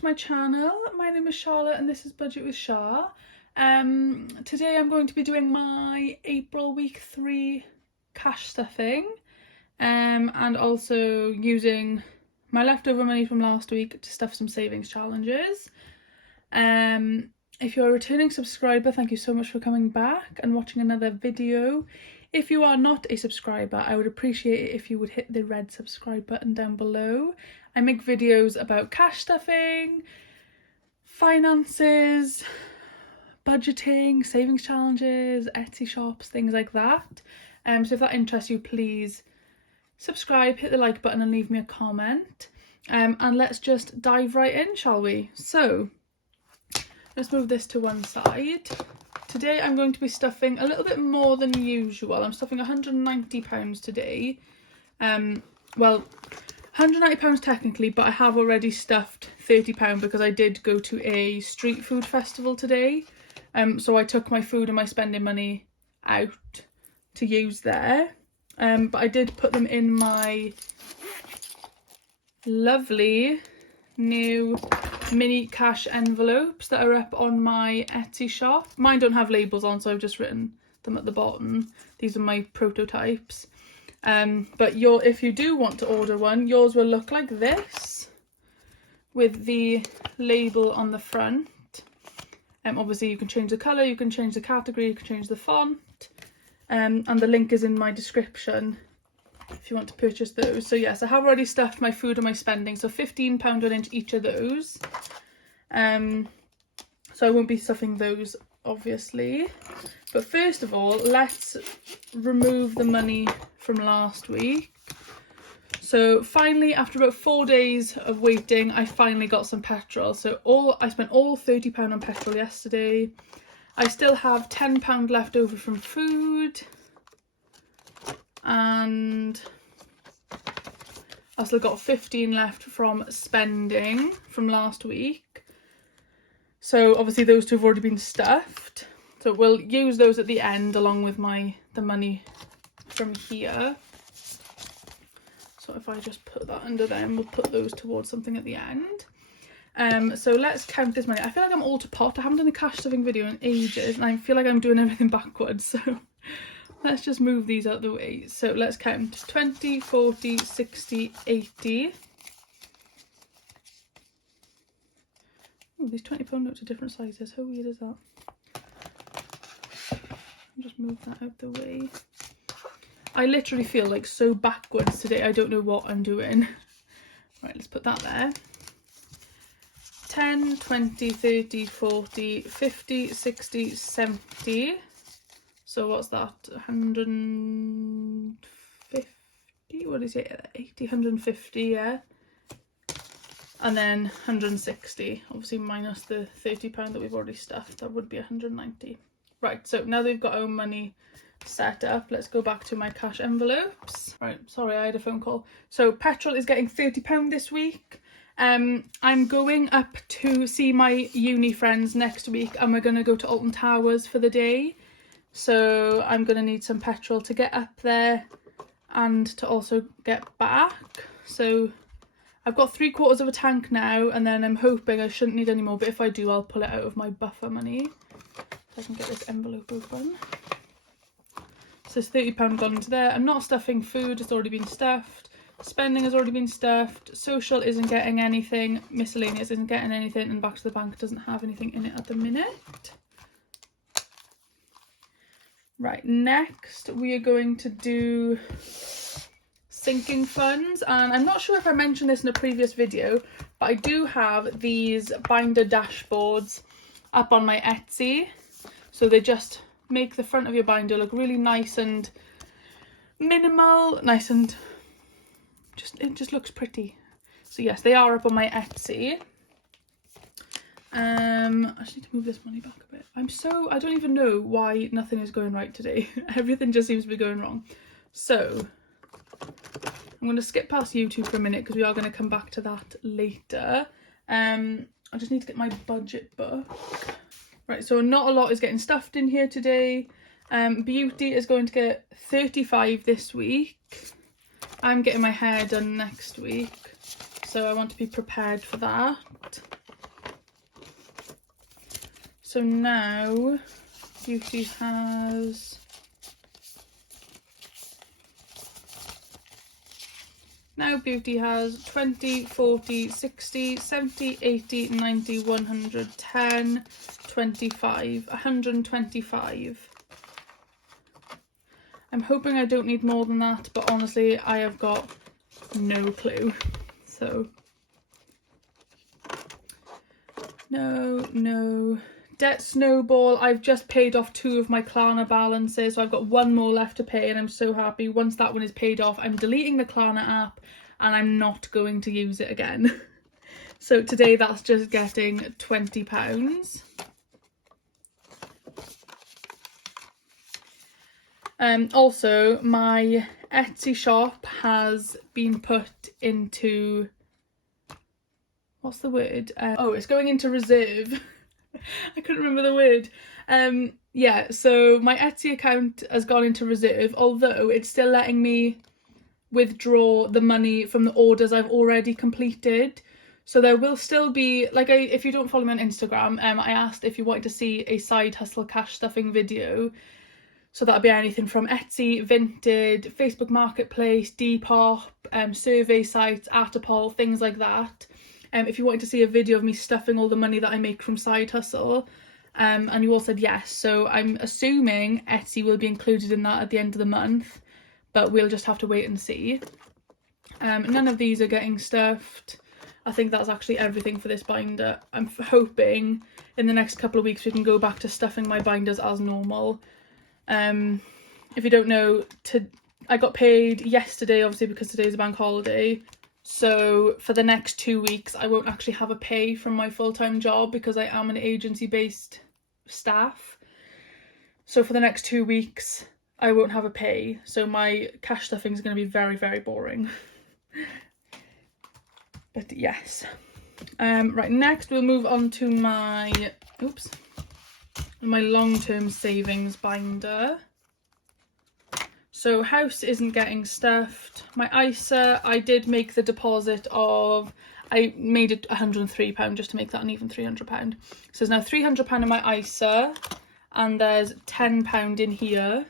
to my channel. My name is Charlotte and this is Budget with Char. Today I'm going to be doing my April week 3 cash stuffing and also using my leftover money from last week to stuff some savings challenges. If you're a returning subscriber, thank you so much for coming back and watching another video. If you are not a subscriber, I would appreciate it if you would hit the red subscribe button down below. I make videos about cash stuffing, finances, budgeting, savings challenges, Etsy shops, things like that. So if that interests you, please subscribe, hit the like button and leave me a comment. And let's just dive right in, shall we? So let's move this to one side. Today I'm going to be stuffing a little bit more than usual. I'm stuffing £190 today. Well, £190 technically, but I have already stuffed £30 because I did go to a street food festival today. So I took my food and my spending money out to use there. But I did put them in my lovely new mini cash envelopes that are up on my Etsy shop. Mine don't have labels on, so I've just written them at the bottom. These are my prototypes. But if you do want to order one, yours will look like this with the label on the front. Obviously you can change the colour, you can change the category, you can change the font, and the link is in my description if you want to purchase those. So yes, I have already stuffed my food and my spending, so £15 went into each of those. So I won't be stuffing those obviously, but first of all let's remove the money from last week. So finally, after about 4 days of waiting, I finally got some petrol. So I spent all £30 on petrol yesterday. I still have £10 left over from food, and I still got 15 left from spending from last week. So obviously those two have already been stuffed. So we'll use those at the end along with the money from here. So if I just put that under them, we'll put those towards something at the end. So let's count this money. I feel like I'm all to pot. I haven't done a cash stuffing video in ages and I feel like I'm doing everything backwards. So let's just move these out of the way. So let's count 20, 40, 60, 80. Oh, these £20 notes are different sizes. How weird is that? I'll just move that out the way. I literally feel like so backwards today. I don't know what I'm doing. Right, let's put that there. 10, 20, 30, 40, 50, 60, 70. So what's that? 150? What is it? 80, 150, yeah. And then 160. Obviously minus the £30 that we've already stuffed. That would be 190. Right, so now they've got our money set up, let's go back to my cash envelopes. Right, sorry, I had a phone call. So petrol is getting £30 this week. I'm going up to see my uni friends next week and we're going to go to Alton Towers for the day. So I'm going to need some petrol to get up there and to also get back. So I've got 3/4 of a tank now, and then I'm hoping I shouldn't need any more, but if I do I'll pull it out of my buffer money. So I can get this envelope open. So it's £30 gone into there. I'm not stuffing food, it's already been stuffed. Spending has already been stuffed. Social isn't getting anything. Miscellaneous isn't getting anything. And back to the bank doesn't have anything in it at the minute. Right, next we are going to do sinking funds. And I'm not sure if I mentioned this in a previous video, but I do have these binder dashboards up on my Etsy. So they just make the front of your binder look really nice and minimal, it just looks pretty. So yes, they are up on my Etsy. I just need to move this money back a bit. I don't even know why nothing is going right today. Everything just seems to be going wrong. So I'm going to skip past YouTube for a minute because we are going to come back to that later. I just need to get my budget book. Right, so not a lot is getting stuffed in here today. Beauty is going to get 35 this week. I'm getting my hair done next week, so I want to be prepared for that. So now Beauty has Now Beauty has 20, 40, 60, 70, 80, 90, 110, 25, 125. I'm hoping I don't need more than that, but honestly, I have got no clue. So, no. Debt snowball. I've just paid off 2 of my Klarna balances, so I've got 1 more left to pay, and I'm so happy. Once that one is paid off, I'm deleting the Klarna app and I'm not going to use it again. So today that's just getting £20. Also, my Etsy shop has been put into, what's the word? Oh, it's going into reserve. I couldn't remember the word. Yeah, so my Etsy account has gone into reserve, although it's still letting me withdraw the money from the orders I've already completed. So there will still be, like, if you don't follow me on Instagram, I asked if you wanted to see a side hustle cash stuffing video. So that'll be anything from Etsy, Vinted, Facebook Marketplace, Depop, survey sites, Attapoll, things like that. If you wanted to see a video of me stuffing all the money that I make from side hustle, and you all said yes. So I'm assuming Etsy will be included in that at the end of the month, but we'll just have to wait and see. None of these are getting stuffed. I think that's actually everything for this binder. I'm hoping in the next couple of weeks we can go back to stuffing my binders as normal. If you don't know, I got paid yesterday, obviously, because today's a bank holiday. So for the next 2 weeks, I won't actually have a pay from my full-time job because I am an agency-based staff. So for the next 2 weeks, I won't have a pay. So my cash stuffing is going to be very, very boring. But yes. Right, next we'll move on to my long-term savings binder. So house isn't getting stuffed. My ISA, I did make the deposit of, I made it £103 just to make that an even £300. So there's now £300 in my ISA, and there's £10 in here,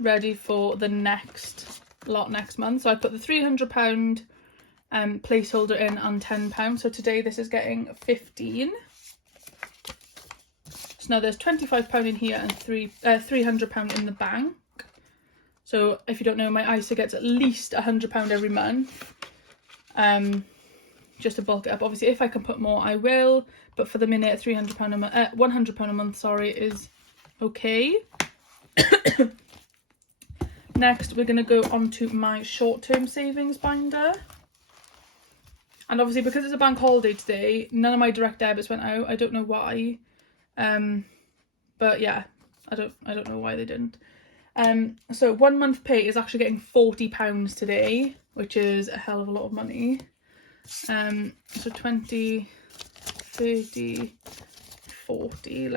ready for the next lot next month. So I put the £300 placeholder in and £10. So today this is getting 15. So now there's £25 in here and £300 in the bank. So if you don't know, my ISA gets at least £100 every month, just to bulk it up. Obviously, if I can put more, I will. But for the minute, £100 a month, sorry, is okay. Next, we're going to go on to my short-term savings binder. And obviously, because it's a bank holiday today, none of my direct debits went out. I don't know why. But yeah, I don't know why they didn't. So 1 month pay is actually getting £40 today, which is a hell of a lot of money. So 20, 30, 40,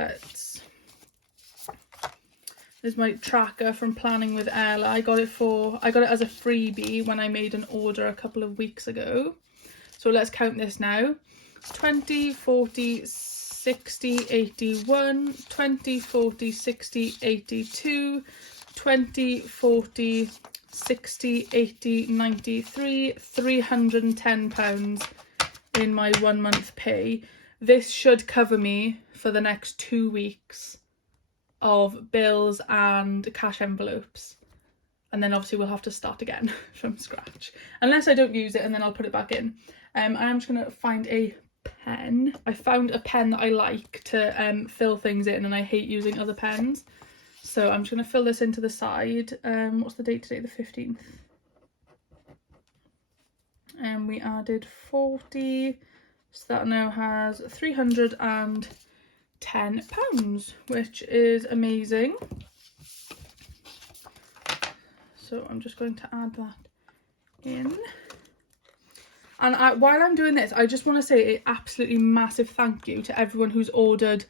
there's my tracker from Planning with Ella. I got it as a freebie when I made an order a couple of weeks ago. So let's count this now. 20, 40, 60, 81, 20, 40, 60, 82, 20, 40, 60, 80, 93, £310 in my 1 month pay. This should cover me for the next 2 weeks of bills and cash envelopes. And then obviously we'll have to start again from scratch. Unless I don't use it, and then I'll put it back in. I'm just going to find a pen. I found a pen that I like to fill things in, and I hate using other pens. So I'm just going to fill this into the side. What's the date today? The 15th. And we added 40. So that now has £310, which is amazing. So I'm just going to add that in. And while I'm doing this, I just want to say an absolutely massive thank you to everyone who's ordered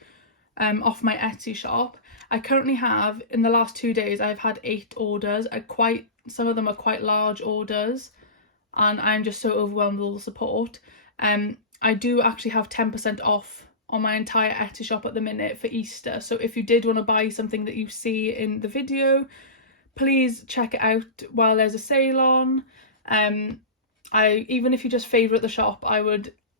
off my Etsy shop. I currently have, in the last 2 days, I've had 8 orders. Some of them are quite large orders, and I'm just so overwhelmed with all the support. I do actually have 10% off on my entire Etsy shop at the minute for Easter. So if you did want to buy something that you see in the video, please check it out while there's a sale on. Even if you just favourite the shop,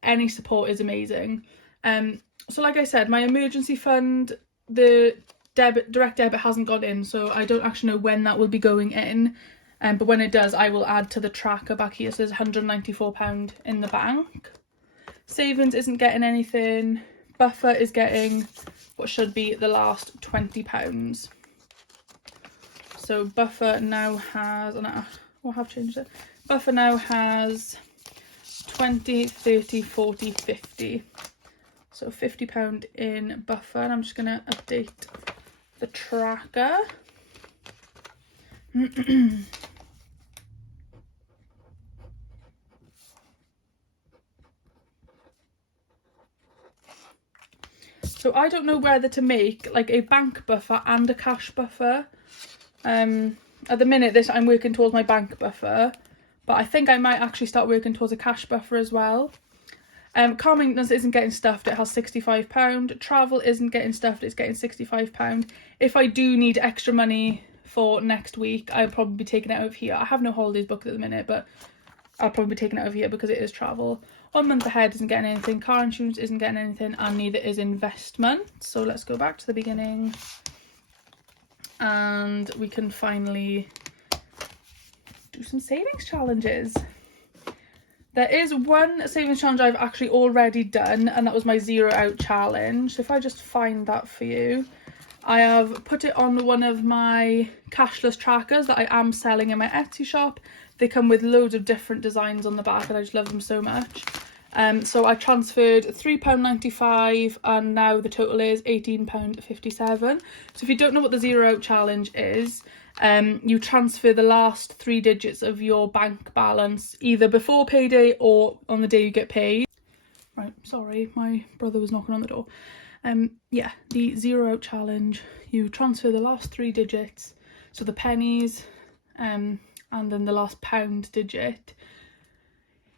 any support is amazing. So like I said, my emergency fund, the direct debit hasn't gone in, so I don't actually know when that will be going in. But when it does, I will add to the tracker back here. So there's £194 in the bank. Savings isn't getting anything. Buffer is getting what should be the last £20. So Buffer now has, and I have changed it. Buffer now has 20, 30, 40, 50. So £50 in Buffer, and I'm just going to update the tracker. So I don't know whether to make like a bank buffer and a cash buffer. At the minute I'm working towards my bank buffer, but I think I might actually start working towards a cash buffer as well. Car maintenance isn't getting stuffed, it has £65. Travel isn't getting stuffed, it's getting £65. If I do need extra money for next week, I'll probably be taking it out of here. I have no holidays booked at the minute, but I'll probably be taking it out of here because it is travel. 1 month ahead isn't getting anything, car insurance isn't getting anything, and neither is investment. So let's go back to the beginning and we can finally do some savings challenges. There is one savings challenge I've actually already done, and that was my 0 out challenge. So if I just find that for you, I have put it on one of my cashless trackers that I am selling in my Etsy shop. They come with loads of different designs on the back and I just love them so much. So I transferred £3.95 and now the total is £18.57. So if you don't know what the 0 out challenge is, you transfer the last 3 digits of your bank balance either before payday or on the day you get paid. Right, sorry, my brother was knocking on the door. Yeah, the 0 out challenge, you transfer the last 3 digits, so the pennies, and then the last pound digit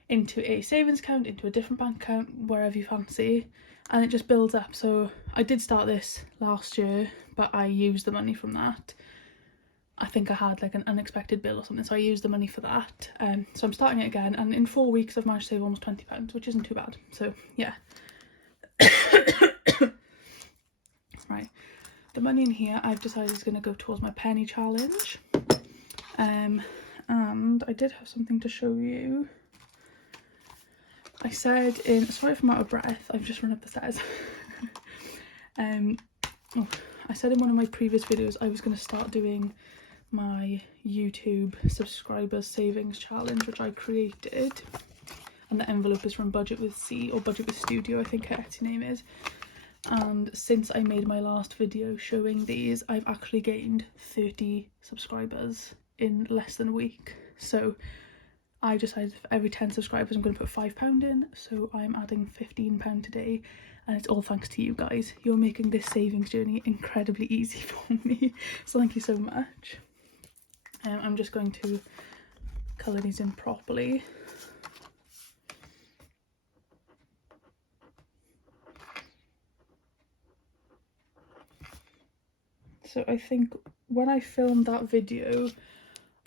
into a savings account, into a different bank account, wherever you fancy, and it just builds up. So I did start this last year, but I used the money from that. I think I had like an unexpected bill or something, so I used the money for that. So I'm starting it again, and in 4 weeks I've managed to save almost £20, which isn't too bad. So yeah. Right, the money in here I've decided is going to go towards my penny challenge. And I did have something to show you. I said sorry if I'm out of breath, I've just run up the stairs. I said in one of my previous videos I was going to start doing my YouTube subscribers savings challenge, which I created, and the envelope is from Budget with C, or Budget with Studio I think her Etsy name is. And since I made my last video showing these, I've actually gained 30 subscribers in less than a week. So I decided for every 10 subscribers I'm going to put £5 in, so I'm adding £15 today, and it's all thanks to you guys. You're making this savings journey incredibly easy for me, so thank you so much. I'm just going to colour these in properly. So I think when I filmed that video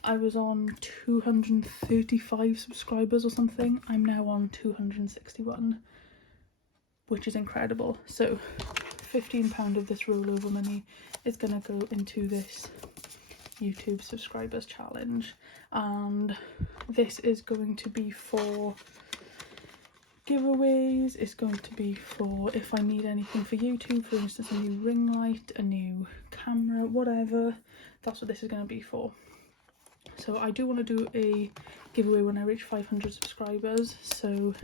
I was on 235 subscribers or something. I'm now on 261, which is incredible. So £15 of this rollover money is going to go into this YouTube subscribers challenge, and this is going to be for giveaways. It's going to be for if I need anything for YouTube, for instance a new ring light, a new camera, whatever. That's what this is going to be for. So I do want to do a giveaway when I reach 500 subscribers, so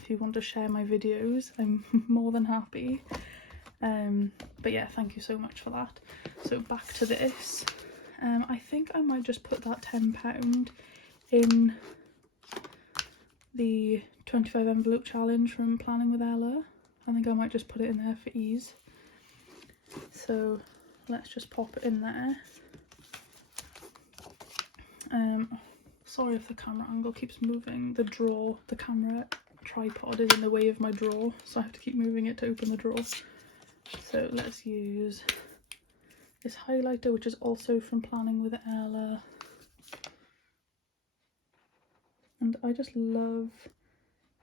if you want to share my videos I'm more than happy. But yeah, thank you so much for that. So back to this. I think I might just put that £10 in the 25 envelope challenge from Planning with Ella. I think I might just put it in there for ease. So let's just pop it in there. Sorry if the camera angle keeps moving. The camera tripod is in the way of my drawer, so I have to keep moving it to open the drawer. So let's use this highlighter, which is also from Planning with Ella. And I just love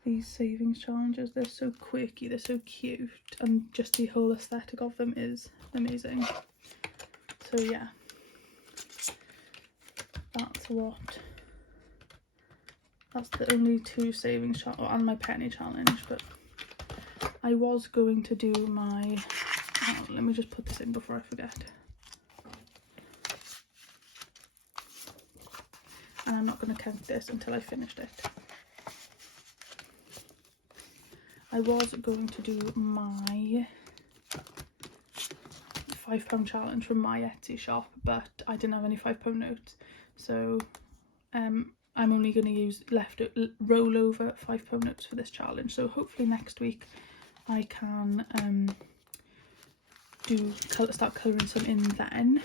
these savings challenges. They're so quirky, they're so cute, and just the whole aesthetic of them is amazing. So yeah, that's the only 2 savings challenge, and my penny challenge. But I was going to do my, oh, let me just put this in before I forget. And I'm not going to count this until I finished it. I was going to do my £5 challenge from my Etsy shop, but I didn't have any £5 notes, so I'm only going to use rollover £5 notes for this challenge. So hopefully next week I can start colouring some in then.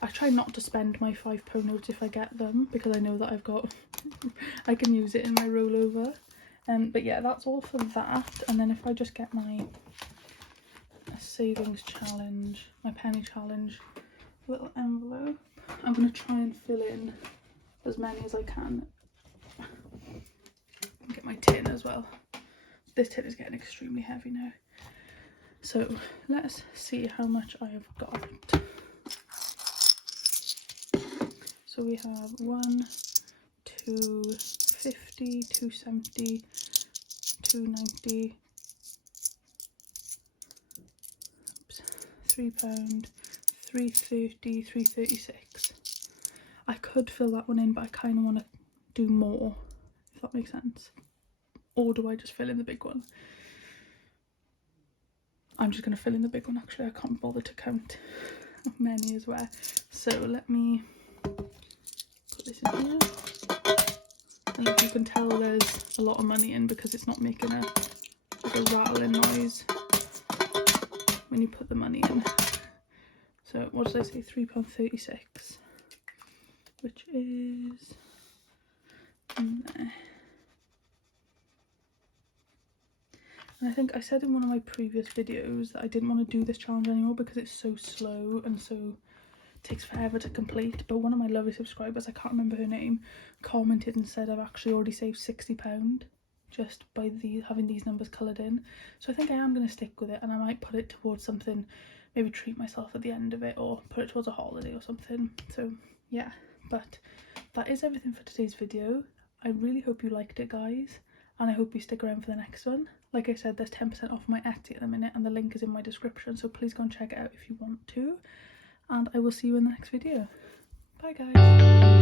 I try not to spend my £5 notes if I get them, because I know that I can use it in my rollover. But yeah, that's all for that. And then if I just get my savings challenge, my penny challenge little envelope, I'm going to try and fill in as many as I can. Get my tin as well. This tin is getting extremely heavy now. So let's see how much I have got. So we have 1, 2, 50, 270, 290, £3, 330, 336. I could fill that one in, but I kind of want to do more, if that makes sense. Or do I just fill in the big one? I'm just going to fill in the big one, actually. I can't bother to count how many is where. So let me put this in here. And if you can tell, there's a lot of money in because it's not making a rattling noise when you put the money in. So what did I say? £3.36, which is in there. And I think I said in one of my previous videos that I didn't want to do this challenge anymore because it's so slow and takes forever to complete. But one of my lovely subscribers, I can't remember her name, commented and said I've actually already saved £60 just by having these numbers coloured in. So I think I am going to stick with it, and I might put it towards something, maybe treat myself at the end of it, or put it towards a holiday or something. So yeah, but that is everything for today's video. I really hope you liked it, guys, and I hope you stick around for the next one. Like I said, there's 10% off my Etsy at the minute, and the link is in my description, so please go and check it out if you want to. And I will see you in the next video. Bye guys.